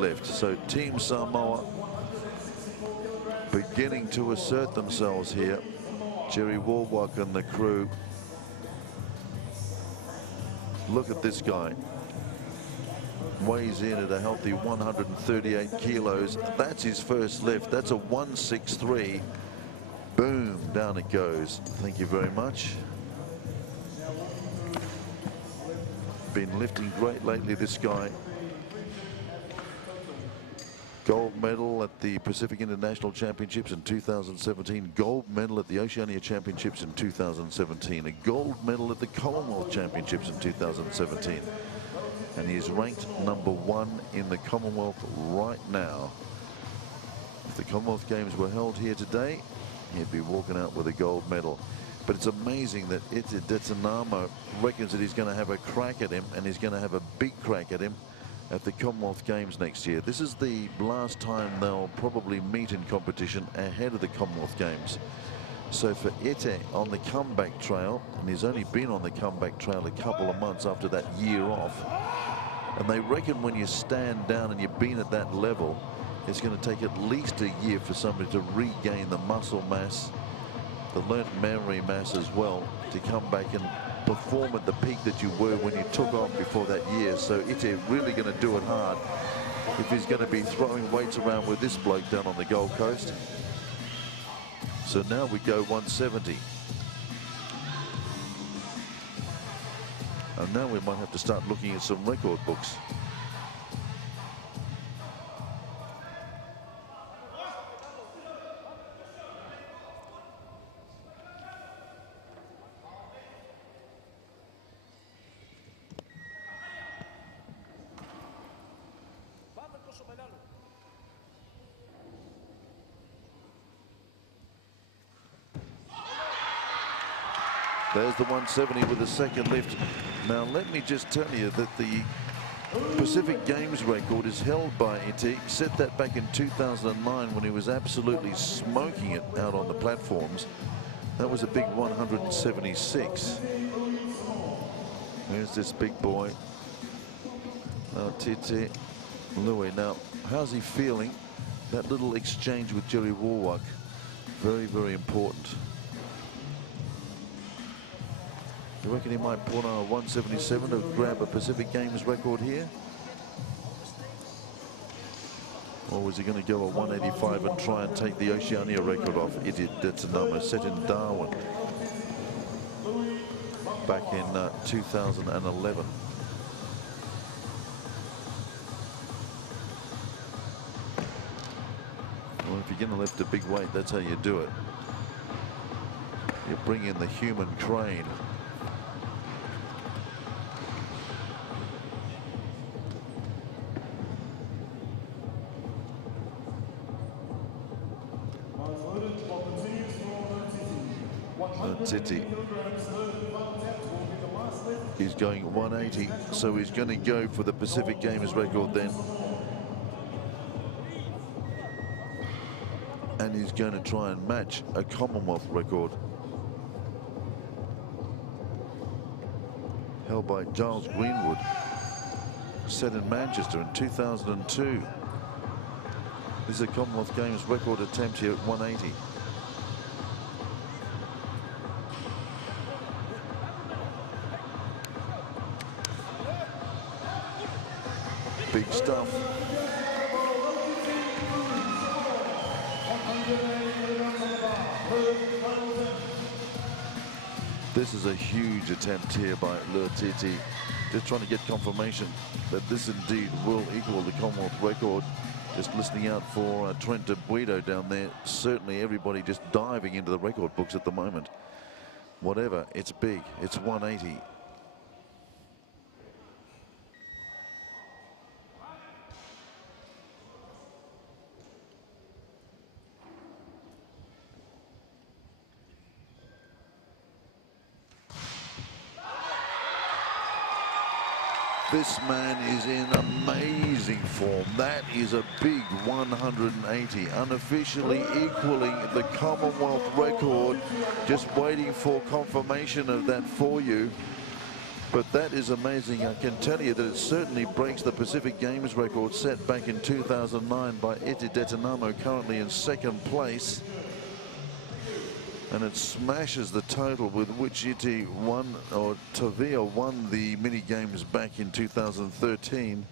left. So Team Samoa beginning to assert themselves here. Jerry Warwick and the crew. Look at this guy. Weighs in at a healthy 138 kilos. That's his first lift. That's a 163. Boom, down it goes. Thank you very much. Been lifting great lately, this guy. Gold medal at the Pacific International Championships in 2017. Gold medal at the Oceania Championships in 2017. A gold medal at the Commonwealth Championships in 2017. And he is ranked #1 in the Commonwealth right now. If the Commonwealth Games were held here today, he'd be walking out with a gold medal. But it's amazing that Ita Detsunamo reckons that he's going to have a crack at him, and he's going to have a big crack at him at the Commonwealth Games next year. This is the last time they'll probably meet in competition ahead of the Commonwealth Games. So for Ita on the comeback trail, and he's only been on the comeback trail a couple of months after that year off, and they reckon when you stand down and you've been at that level, it's going to take at least a year for somebody to regain the muscle mass, the learnt memory mass as well, to come back and perform at the peak that you were when you took off before that year. So Ita really going to do it hard if he's going to be throwing weights around with this bloke down on the Gold Coast. So now we go 170. And now we might have to start looking at some record books. There's the 170 with the second lift. Now let me just tell you that the Pacific Games record is held by Ita. Set that back in 2009 when he was absolutely smoking it out on the platforms. That was a big 176. Here's this big boy. Now Titi Louis. Now how's he feeling? That little exchange with Jerry Warwick, very, very important. You reckon he might put on a 177 to grab a Pacific Games record here? Or was he going to go a 185 and try and take the Oceania record off Ita Detsunamo, set in Darwin back in 2011? Well, if you're going to lift a big weight, that's how you do it. You bring in the human crane. Titi. He's going 180, so he's going to go for the Pacific Games record then. And he's going to try and match a Commonwealth record held by Giles Greenwood, set in Manchester in 2002. This is a Commonwealth Games record attempt here at 180. Big stuff. This is a huge attempt here by Titi, just trying to get confirmation that this indeed will equal the Commonwealth record. Just listening out for Trent Buito down there. Certainly everybody just diving into the record books at the moment. Whatever, it's big, it's 180. This man is in amazing form. That is a big 180, unofficially equaling the Commonwealth record. Just waiting for confirmation of that for you. But that is amazing. I can tell you that it certainly breaks the Pacific Games record set back in 2009 by Iti Detanamo, currently in second place. And it smashes the total with which Iti won, or Tavia won, the mini games back in 2013.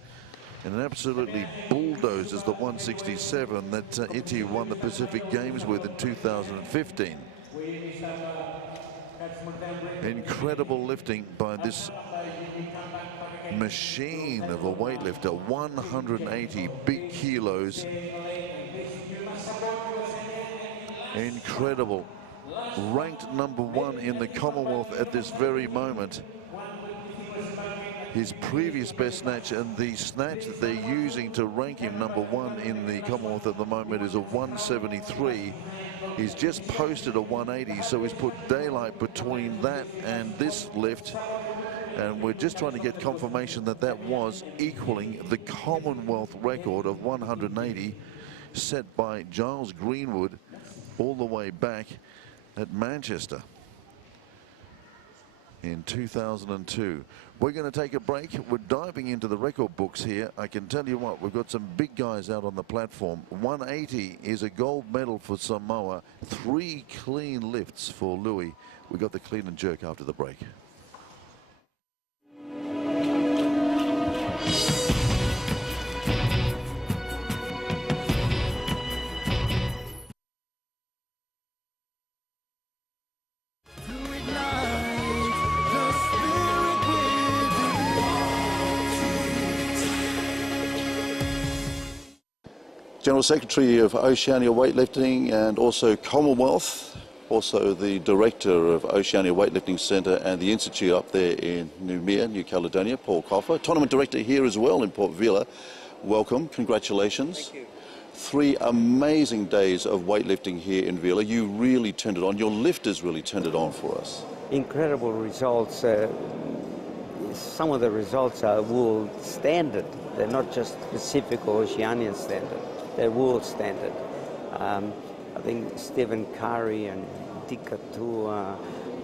And it absolutely bulldozes the 167 that Iti won the Pacific Games with in 2015. Incredible lifting by this machine of a weightlifter, 180 big kilos. Incredible. Ranked #1 in the Commonwealth at this very moment. His previous best snatch, and the snatch that they're using to rank him #1 in the Commonwealth at the moment, is a 173. He's just posted a 180, so he's put daylight between that and this lift. And we're just trying to get confirmation that that was equaling the Commonwealth record of 180 set by Giles Greenwood all the way back at Manchester in 2002. We're going to take a break. We're diving into the record books here. I can tell you what, we've got some big guys out on the platform. 180 is a gold medal for Samoa. 3 clean lifts for Louis. We got the clean and jerk after the break. General Secretary of Oceania Weightlifting and also Commonwealth, also the Director of Oceania Weightlifting Centre and the Institute up there in Noumea, New Caledonia, Paul Coffer. Tournament Director here as well in Port Vila. Welcome, congratulations. Thank you. 3 amazing days of weightlifting here in Vila. You really turned it on. Your lifters really turned it on for us. Incredible results. Some of the results are world standard. They're not just Pacific or Oceanian standard. They're world standard. I think Stephen Curry and Dick Katua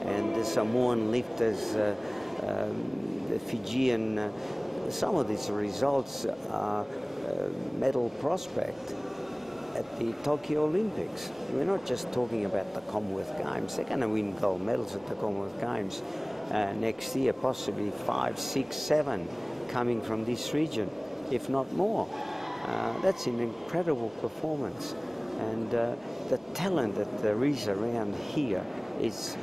and the Samoan lifters, the Fijian, some of these results are medal prospect at the Tokyo Olympics. We're not just talking about the Commonwealth Games. They're going to win gold medals at the Commonwealth Games next year, possibly 5, 6, 7 coming from this region, if not more. That's an incredible performance, and the talent that there is around here is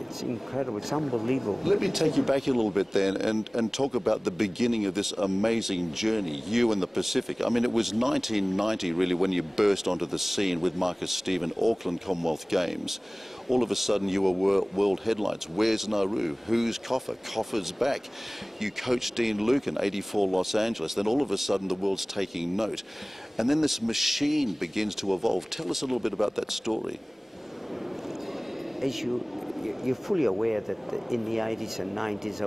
it's incredible. It's unbelievable. Let me take you back a little bit then and talk about the beginning of this amazing journey, you and the Pacific. I mean, it was 1990 really when you burst onto the scene with Marcus Stephen, Auckland Commonwealth Games. All of a sudden you were world headlines. Where's Nauru? Who's Coffer? Coffer's back. You coached Dean Lucan, 84 Los Angeles. Then all of a sudden the world's taking note. And then this machine begins to evolve. Tell us a little bit about that story. As you're fully aware that in the 80s and 90s,